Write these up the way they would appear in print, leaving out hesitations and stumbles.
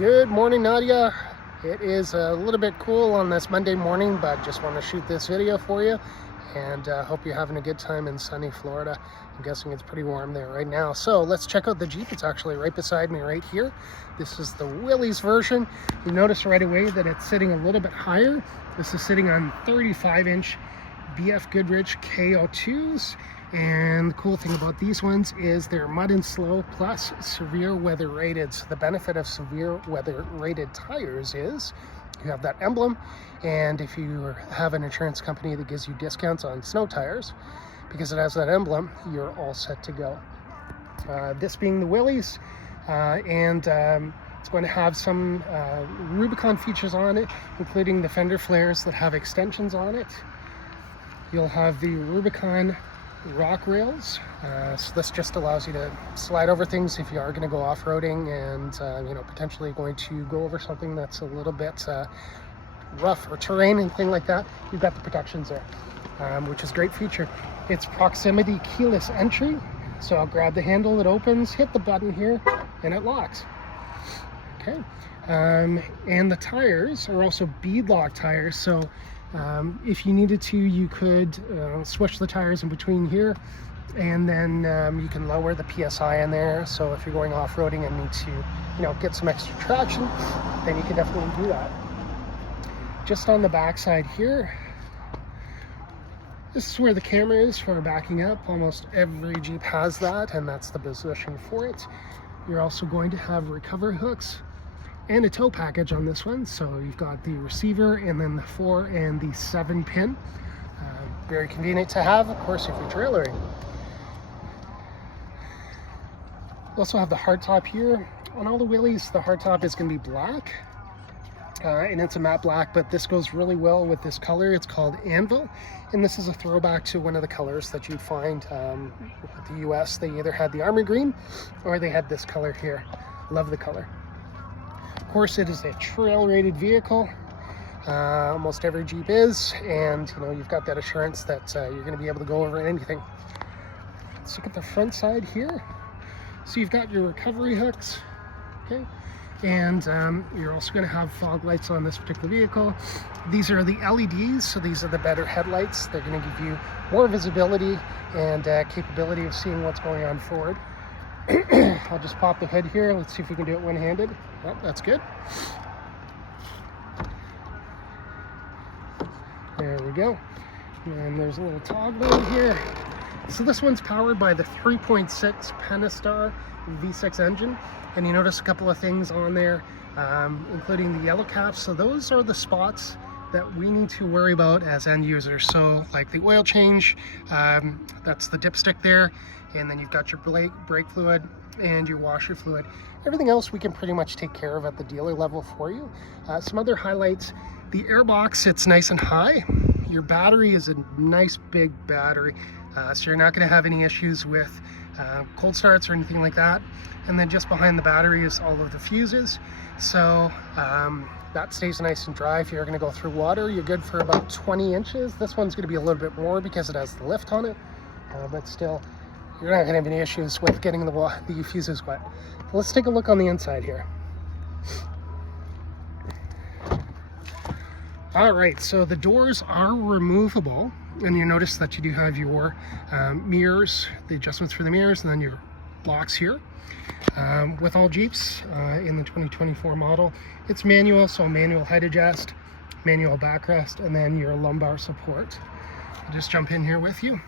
Good morning, Nadia. It is a little bit cool on this Monday morning, but just want to shoot this video for you and hope you're having a good time in sunny Florida. I'm guessing it's pretty warm there right now. So let's check out the Jeep. It's actually right beside me right here. This is the Willys version. You notice right away that it's sitting a little bit higher. This is sitting on 35-inch BF Goodrich KO2s. And the cool thing about these ones is they're mud and slow plus severe weather rated. So the benefit of severe weather rated tires is you have that emblem, and if you have an insurance company that gives you discounts on snow tires, because it has that emblem, you're all set to go. This being the Willys, it's going to have some Rubicon features on it, including the fender flares that have extensions on it. You'll have the Rubicon rock rails, so this just allows you to slide over things if you are going to go off-roading and potentially going to go over something that's a little bit rough or terrain and thing like that. You've got the protections there, which is a great feature. It's proximity keyless entry, so I'll grab the handle, it opens, hit the button here, and it locks. Okay, and the tires are also beadlock tires, so if you needed to, you could switch the tires in between here, and then you can lower the PSI in there. So if you're going off-roading and need to, get some extra traction, then you can definitely do that. Just on the back side here, this is where the camera is for backing up. Almost every Jeep has that, and that's the position for it. You're also going to have recovery hooks and a tow package on this one. So you've got the receiver and then the 4 and the 7 pin. Very convenient to have, of course, if you're trailering. You also have the hardtop here. On all the Willys, the hardtop is going to be black, and it's a matte black, but this goes really well with this color. It's called Anvil, and this is a throwback to one of the colors that you'd find with the US. They either had the army green or they had this color here. Love the color. Of course, it is a trail rated vehicle. Almost every Jeep is, and you've got that assurance that you're going to be able to go over anything. Let's look at the front side here. So you've got your recovery hooks, okay, and you're also going to have fog lights on this particular vehicle. These are the LEDs, so these are the better headlights. They're going to give you more visibility and capability of seeing what's going on forward. I'll just pop the hood here. Let's see if we can do it one-handed. Yep, that's good. There we go. And there's a little toggle in here. So this one's powered by the 3.6 Pentastar V6 engine. And you notice a couple of things on there, including the yellow caps. So those are the spots that we need to worry about as end users. So like the oil change, that's the dipstick there. And then you've got your brake fluid and your washer fluid. Everything else we can pretty much take care of at the dealer level for you. Some other highlights: the airbox sits nice and high. Your battery is a nice big battery, so you're not going to have any issues with cold starts or anything like that. And then just behind the battery is all of the fuses, so that stays nice and dry. If you're going to go through water, you're good for about 20 inches. This one's going to be a little bit more because it has the lift on it, but still, you're not going to have any issues with getting the fuses wet. Let's take a look on the inside here. All right, so the doors are removable, and you notice that you do have your mirrors, the adjustments for the mirrors, and then your locks here. With all Jeeps in the 2024 model, it's manual, so manual height adjust, manual backrest, and then your lumbar support. I'll just jump in here with you.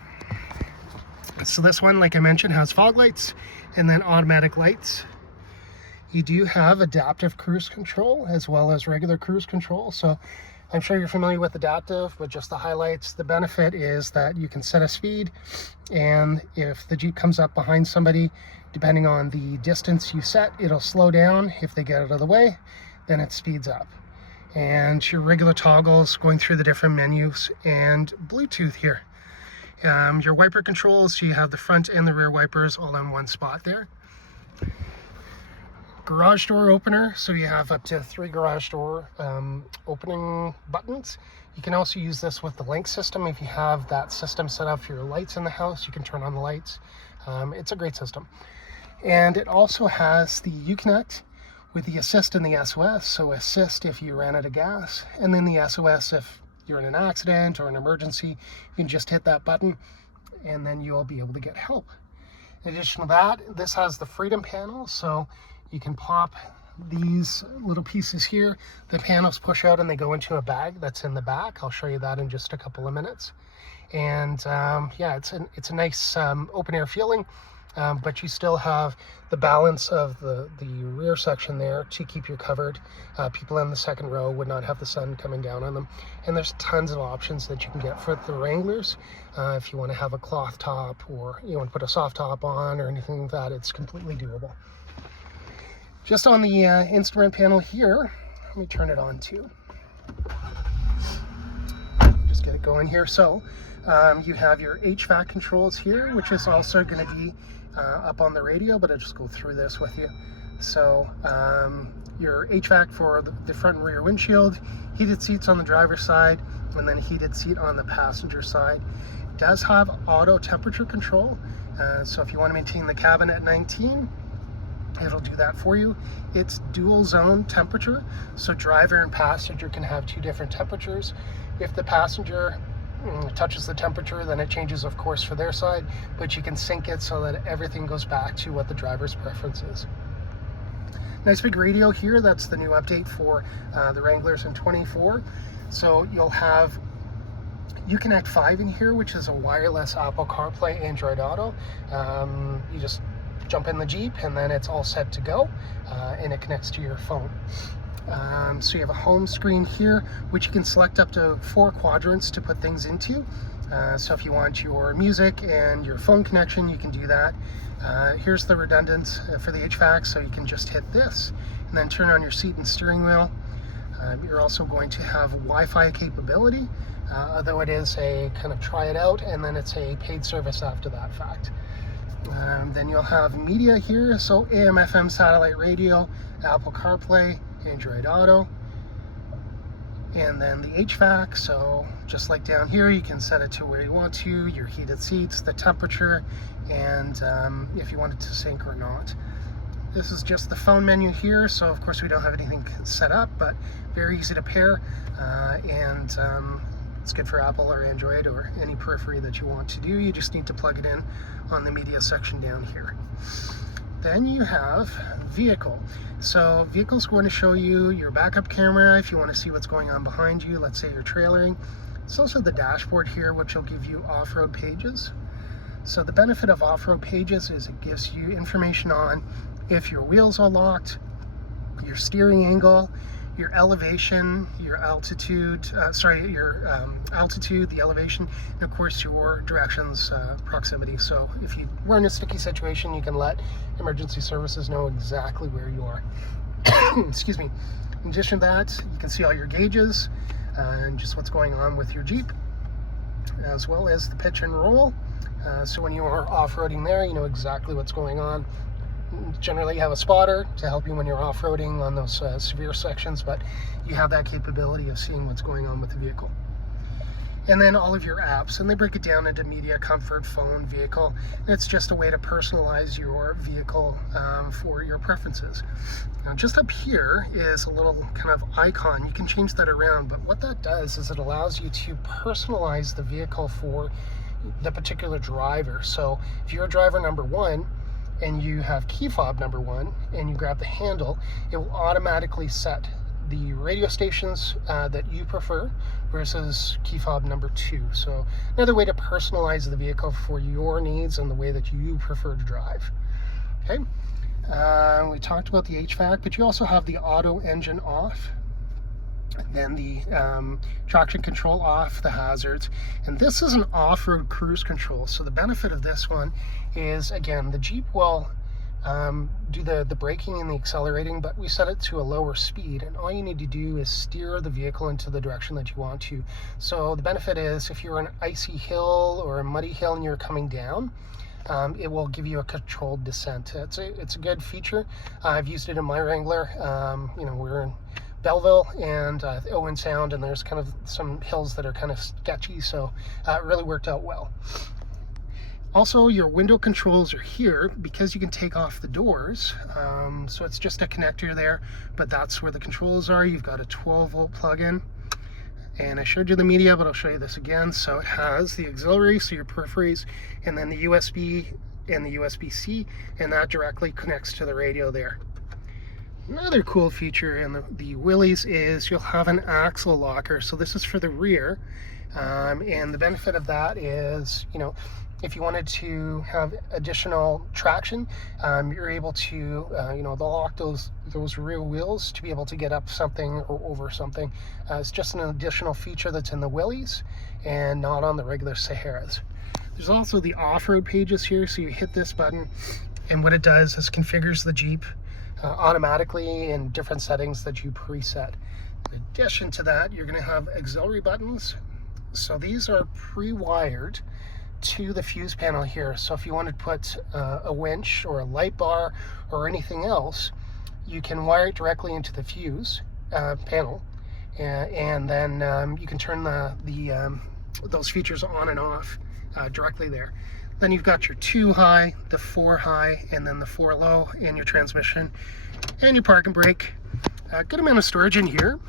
So this one, like I mentioned, has fog lights and then automatic lights. You do have adaptive cruise control as well as regular cruise control. So I'm sure you're familiar with adaptive, but just the highlights. The benefit is that you can set a speed, and if the Jeep comes up behind somebody, depending on the distance you set, it'll slow down. If they get out of the way, then it speeds up. And your regular toggles going through the different menus, and Bluetooth here. Your wiper controls, so you have the front and the rear wipers all in one spot there. Garage door opener, so you have up to 3 garage door opening buttons. You can also use this with the link system. If you have that system set up for your lights in the house, you can turn on the lights. It's a great system. And it also has the Uconnect, with the assist and the SOS. So assist if you ran out of gas, and then the SOS if you're in an accident or an emergency. You can just hit that button and then you'll be able to get help. In addition to that, this has the Freedom panel, so you can pop these little pieces here. The panels push out and they go into a bag that's in the back. I'll show you that in just a couple of minutes. And yeah, it's a nice open air feeling, but you still have the balance of the rear section there to keep you covered. People in the second row would not have the sun coming down on them. And there's tons of options that you can get for the Wranglers. If you want to have a cloth top, or you want to put a soft top on or anything like that, it's completely doable. Just on the instrument panel here, let me turn it on too. Just get it going here. So you have your HVAC controls here, which is also going to be up on the radio, but I'll just go through this with you. So your HVAC for the front and rear windshield, heated seats on the driver's side, and then heated seat on the passenger side. It does have auto temperature control, so if you want to maintain the cabin at 19, it'll do that for you. It's dual zone temperature, so driver and passenger can have two different temperatures. If the passenger touches the temperature, then it changes, of course, for their side, but you can sync it so that everything goes back to what the driver's preference is. Nice big radio here. That's the new update for the Wranglers in 24. So you'll have Uconnect 5 in here, which is a wireless Apple CarPlay, Android Auto. You just jump in the Jeep and then it's all set to go, and it connects to your phone. So you have a home screen here, which you can select up to 4 quadrants to put things into. So if you want your music and your phone connection, you can do that. Here's the redundant for the HVAC, so you can just hit this and then turn on your seat and steering wheel. You're also going to have Wi-Fi capability, although it is a kind of try it out, and then it's a paid service after that fact. Then you'll have media here, so AM, FM, satellite radio, Apple CarPlay, Android Auto, and then the HVAC. So just like down here, you can set it to where you want to, your heated seats, the temperature, and if you want it to sync or not. This is just the phone menu here, so of course we don't have anything set up, but very easy to pair, and it's good for Apple or Android or any periphery that you want to do. You just need to plug it in on the media section down here. Then you have vehicle. So vehicle's going to show you your backup camera if you want to see what's going on behind you. Let's say you're trailering. It's also the dashboard here, which will give you off-road pages. So the benefit of off-road pages is it gives you information on if your wheels are locked, your steering angle, your elevation, your altitude, altitude, the elevation, and of course your directions, proximity. So if you were in a sticky situation, you can let emergency services know exactly where you are. Excuse me. In addition to that, you can see all your gauges and just what's going on with your Jeep, as well as the pitch and roll. So when you are off-roading there, you know exactly what's going on. Generally you have a spotter to help you when you're off-roading on those severe sections, but you have that capability of seeing what's going on with the vehicle. And then all of your apps, and they break it down into media, comfort, phone, vehicle. And it's just a way to personalize your vehicle for your preferences. Now just up here is a little kind of icon. You can change that around, but what that does is it allows you to personalize the vehicle for the particular driver. So if you're a driver number 1, and you have key fob number 1, and you grab the handle, it will automatically set the radio stations that you prefer versus key fob number 2. So another way to personalize the vehicle for your needs and the way that you prefer to drive. Okay, we talked about the HVAC, but you also have the auto engine off, then the traction control off, the hazards, and this is an off-road cruise control. So the benefit of this one is, again, the Jeep will do the braking and the accelerating, but we set it to a lower speed, and all you need to do is steer the vehicle into the direction that you want to. So the benefit is if you're an icy hill or a muddy hill and you're coming down, it will give you a controlled descent. It's a good feature. I've used it in my Wrangler. You know, we're in Belleville and Owen Sound, and there's kind of some hills that are kind of sketchy, so it really worked out well. Also, your window controls are here because you can take off the doors. So it's just a connector there, but that's where the controls are. You've got a 12-volt plug-in. And I showed you the media, but I'll show you this again. So it has the auxiliary, so your peripherals, and then the USB and the USB-C, and that directly connects to the radio there. Another cool feature in the Willys is you'll have an axle locker. So this is for the rear. And the benefit of that is, you know, if you wanted to have additional traction, you're able to, you know, they'll lock those rear wheels to be able to get up something or over something. It's just an additional feature that's in the Willys and not on the regular Saharas. There's also the off-road pages here, so you hit this button, and what it does is configures the Jeep automatically in different settings that you preset. In addition to that, you're going to have auxiliary buttons. So these are pre-wired to the fuse panel here. So if you want to put a winch or a light bar or anything else, you can wire it directly into the fuse panel, and then you can turn those features on and off directly there. Then you've got your 2 high, the 4 high, and then the 4 low in your transmission, and your park and brake. A good amount of storage in here.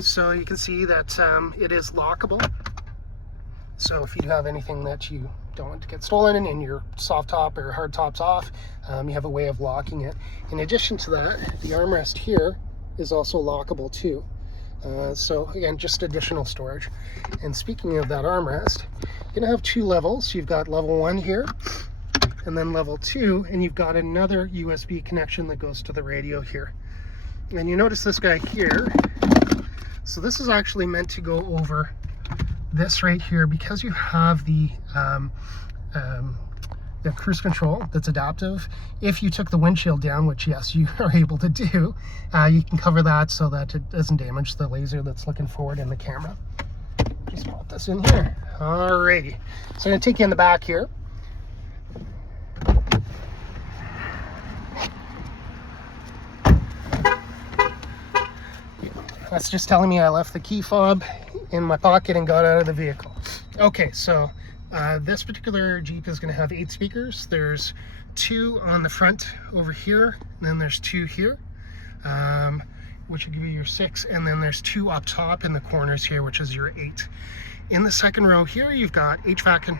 So you can see that it is lockable. So if you have anything that you don't want to get stolen and your soft top or hard top's off, you have a way of locking it. In addition to that, the armrest here is also lockable too. So again, just additional storage. And speaking of that armrest, you're gonna have 2 levels. You've got level 1 here, and then level 2, and you've got another USB connection that goes to the radio here. And you notice this guy here. So this is actually meant to go over this right here, because you have the cruise control that's adaptive. If you took the windshield down, which yes, you are able to do, you can cover that so that it doesn't damage the laser that's looking forward in the camera. Just pop this in here. Alrighty. So I'm gonna take you in the back here. That's just telling me I left the key fob in my pocket and got out of the vehicle. Okay, so this particular Jeep is going to have 8 speakers. There's 2 on the front over here, and then there's 2 here, which will give you your 6, and then there's 2 up top in the corners here, which is your 8. In the second row here, you've got HVAC,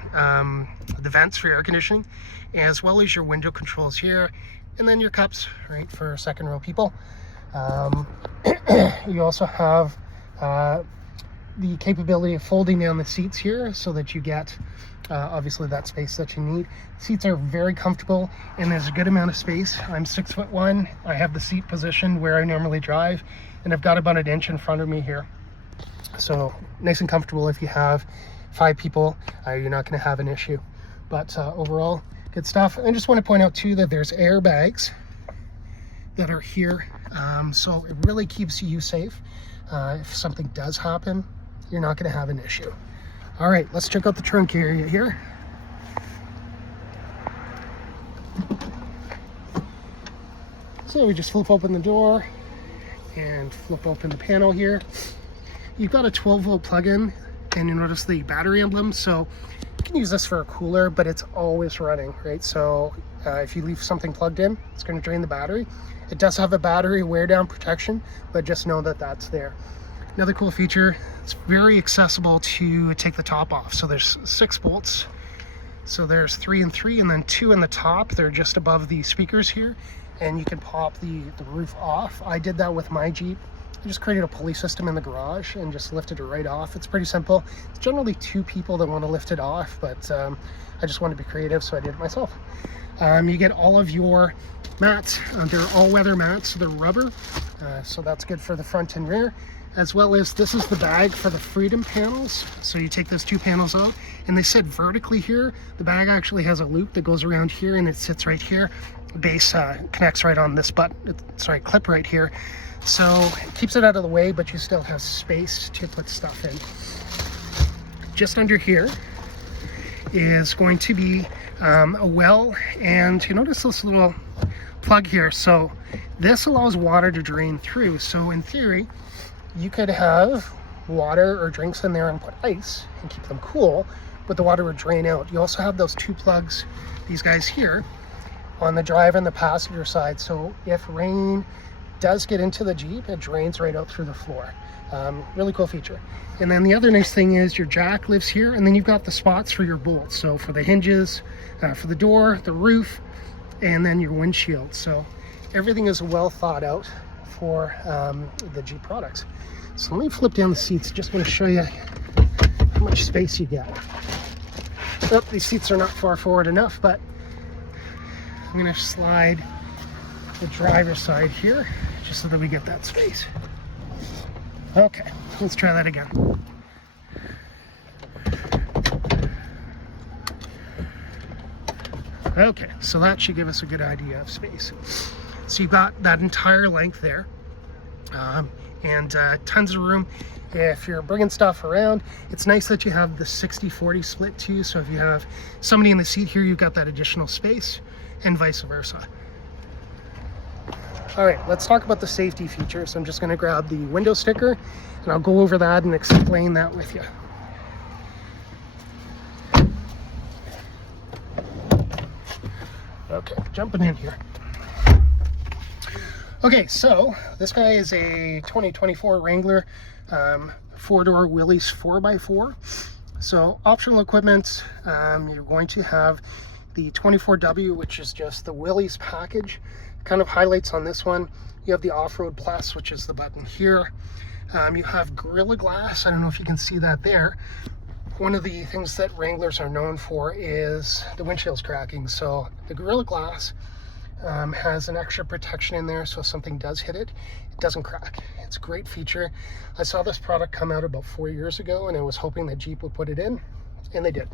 the vents for your air conditioning, as well as your window controls here, and then your cups, right, for second row people. You also have the capability of folding down the seats here so that you get obviously that space that you need. Seats are very comfortable, and there's a good amount of space. I'm 6'1". I have the seat positioned where I normally drive, and I've got about an inch in front of me here. So nice and comfortable. If you have 5 people, you're not going to have an issue. But overall, good stuff. I just want to point out too that there's airbags that are here. So it really keeps you safe. If something does happen, you're not going to have an issue. All right, let's check out the trunk area here. So we just flip open the door and flip open the panel here. You've got a 12-volt plug-in, and you notice the battery emblem. So you can use this for a cooler, but it's always running, right? So if you leave something plugged in, it's going to drain the battery. It does have a battery wear down protection, but just know that that's there. Another cool feature, it's very accessible to take the top off. So there's 6 bolts. So there's 3 and 3, and then 2 in the top. They're just above the speakers here, and you can pop the roof off. I did that with my Jeep. I just created a pulley system in the garage and just lifted it right off. It's pretty simple. It's generally 2 people that want to lift it off, but I just wanted to be creative, so I did it myself. You get all of your mats. They're all-weather mats, so they're rubber, so that's good for the front and rear, as well as this is the bag for the Freedom panels. So you take those 2 panels out, and they sit vertically here. The bag actually has a loop that goes around here, and it sits right here. The base connects right on this clip right here. So it keeps it out of the way, but you still have space to put stuff in. Just under here is going to be a well, and you notice this little plug here. So this allows water to drain through. So in theory, you could have water or drinks in there and put ice and keep them cool, but the water would drain out. You also have those 2 plugs, these guys here, on the driver and the passenger side. So if rain does get into the Jeep, it drains right out through the floor. Really cool feature. And then the other nice thing is your jack lives here, and then you've got the spots for your bolts. So for the hinges, for the door, the roof, and then your windshield. So everything is well thought out for the Jeep products. So let me flip down the seats. Just want to show you how much space you get. Oh, these seats are not far forward enough, but I'm going to slide the driver's side here just so that we get that space. Okay, let's try that again. Okay, so that should give us a good idea of space. So you've got that entire length there, and tons of room. If you're bringing stuff around, it's nice that you have the 60-40 split too, so if you have somebody in the seat here, you've got that additional space, and vice versa. All right, let's talk about the safety features. I'm just going to grab the window sticker, and I'll go over that and explain that with you. Okay, jumping in here. Okay, so this guy is a 2024 Wrangler 4-door Willys 4x4. So optional equipment, you're going to have the 24W, which is just the Willys package. Kind of highlights on this one, you have the Off-Road Plus, which is the button here. You have Gorilla Glass. I don't know if you can see that there. One of the things that Wranglers are known for is the windshield's cracking. So the Gorilla Glass has an extra protection in there, so if something does hit it, it doesn't crack. It's a great feature. I saw this product come out about 4 years ago, and I was hoping that Jeep would put it in, and they did.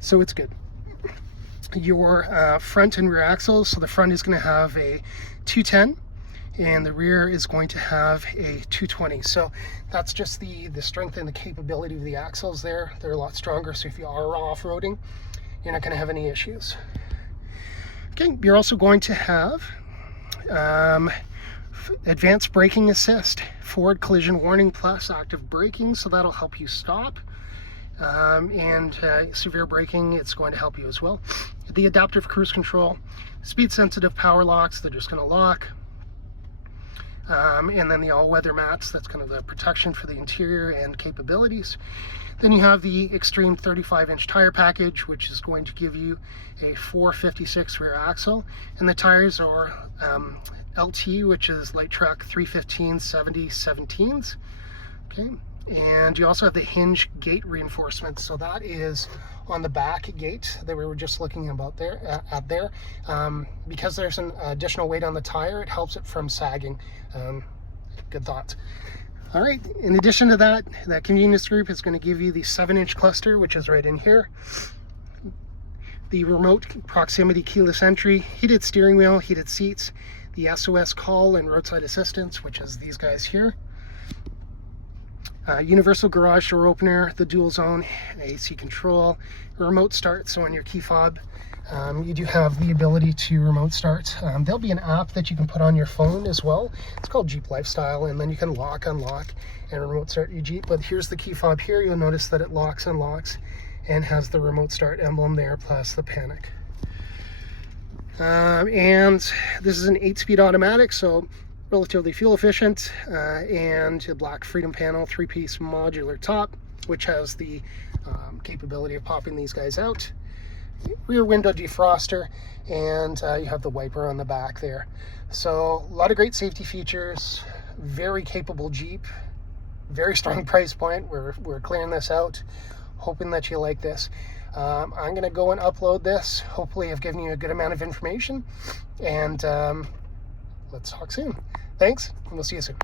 So it's good. Your front and rear axles, so the front is going to have a 210 and the rear is going to have a 220. So that's just the strength and the capability of the axles there. They're a lot stronger, so if you are off-roading, you're not going to have any issues. Okay, you're also going to have advanced braking assist, forward collision warning plus active braking, so that'll help you stop. And severe braking, it's going to help you as well. The adaptive cruise control, speed sensitive power locks, they're just going to lock. And then the all-weather mats, that's kind of the protection for the interior and capabilities. Then you have the Xtreme 35-inch tire package, which is going to give you a 456 rear axle, and the tires are LT, which is light truck 315 70/17s. Okay. And you also have the hinge gate reinforcement, so that is on the back gate that we were just looking about there at there. Because there's an additional weight on the tire, it helps it from sagging. Good thoughts. All right, in addition to that, that convenience group is going to give you the 7-inch cluster, which is right in here. The remote proximity keyless entry, heated steering wheel, heated seats, the SOS call and roadside assistance, which is these guys here. Universal garage door opener, the dual zone AC control, remote start. So on your key fob, you do have the ability to remote start. There'll be an app that you can put on your phone as well. It's called Jeep Lifestyle, and then you can lock, unlock, and remote start your Jeep. But here's the key fob here. You'll notice that it locks, unlocks, and has the remote start emblem there, plus the panic. And this is an 8-speed automatic, so relatively fuel efficient, and a black Freedom panel 3-piece modular top, which has the capability of popping these guys out. Rear window defroster, and you have the wiper on the back there. So a lot of great safety features, very capable Jeep, very strong price point. We're clearing this out, hoping that you like this. I'm going to go and upload this. Hopefully I've given you a good amount of information, and let's talk soon. Thanks, and we'll see you soon.